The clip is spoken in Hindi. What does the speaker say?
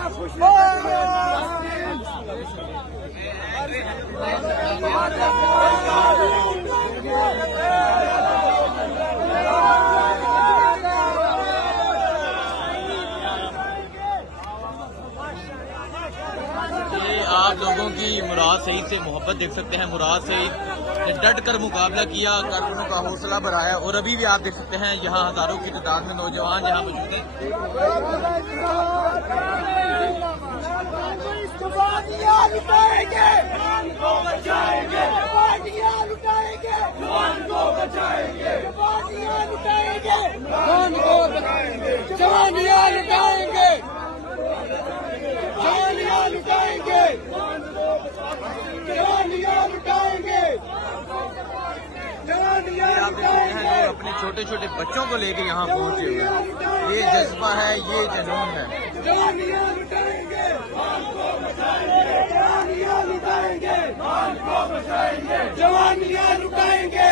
आप लोगों की मुराद सईद से मोहब्बत देख सकते हैं। मुराद सईद ने डट कर मुकाबला किया, कारकुनों का हौसला बढ़ाया और अभी भी आप देख सकते हैं यहाँ हजारों की तादाद में नौजवान यहाँ मौजूद हैं। आप देख सकते हैं लोग अपने छोटे छोटे बच्चों को लेकर यहाँ पहुंचे हुए हैं। ये जज्बा है, ये जुनून है। जवानियां लुटाएंगे, जवानियां लुटाएंगे, जवानियां लुटाएंगे,